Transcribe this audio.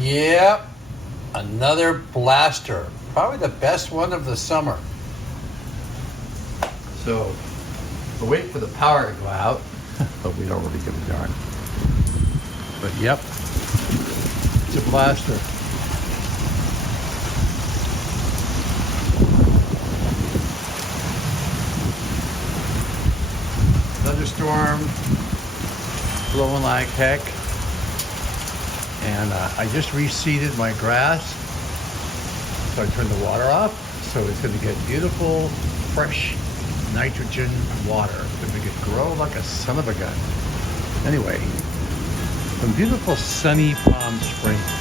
Yep, another blaster. Probably the best one of the summer. So, we're waiting for the power to go out, but we don't really give a darn. But yep, it's a blaster. Thunderstorm, blowing like heck. And I just reseeded my grass. So I turned the water off. So it's going to get beautiful, fresh nitrogen water. It's going to make it grow like a son of a gun. Anyway, some beautiful sunny Palm Springs.